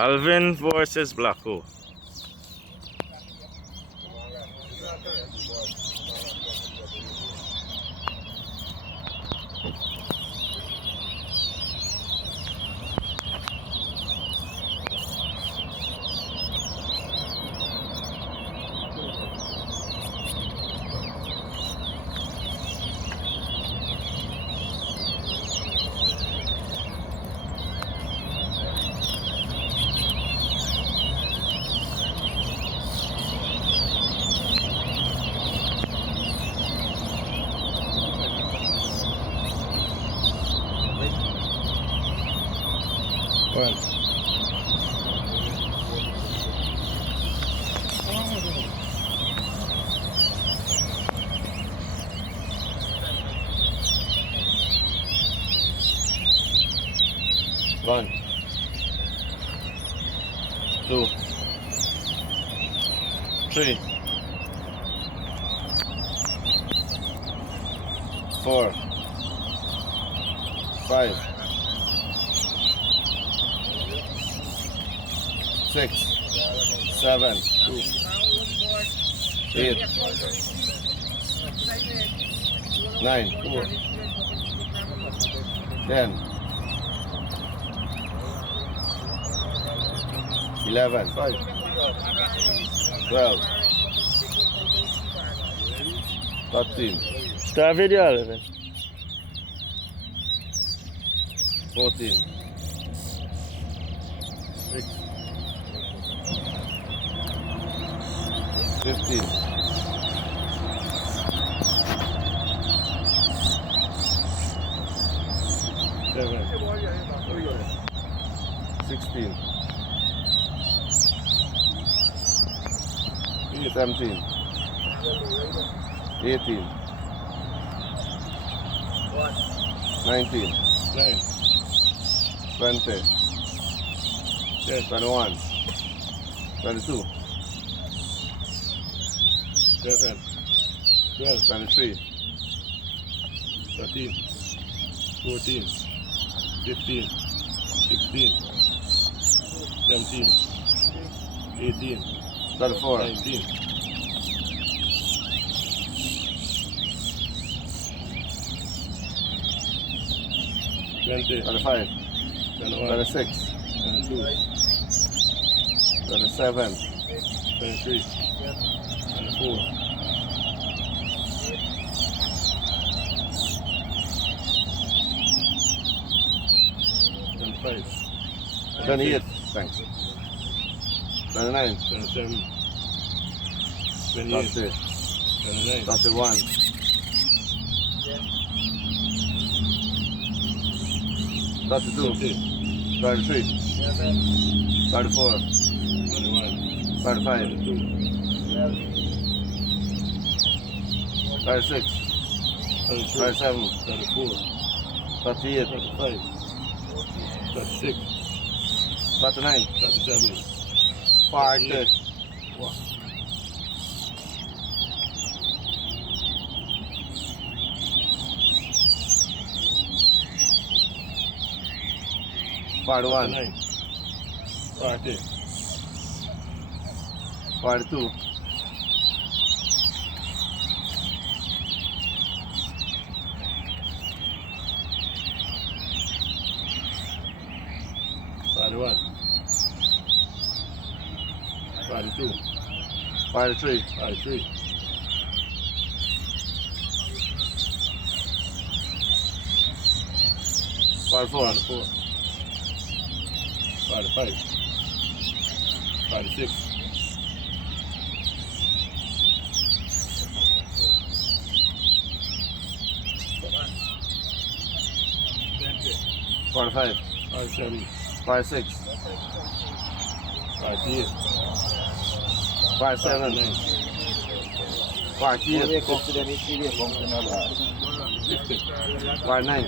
Alvin versus Blacko. One. One. Two. Three. Four. Five. 6, 7, 8, 9, 10, 11, 12, 13. Start video, Alvin. 14, 15, 7, 16, 17, 18, 19, 20, 21, 22, 12, 23, 13, 14, 15, 16, 17, 18, 34, 19, 20, 25, 26, 22, 27, 23, 24, 25, 28, thanks. 29, 27, 28, 29, 31, 32, 33, 34, 31, 35, 36, 37, 34, 38, 35, 36, 39, 37, 40. Wow. 41, 40, 42, 41, 42, 43, 43, 44, 45, 46, 45, 47, 46, 58, 57, 48, 49,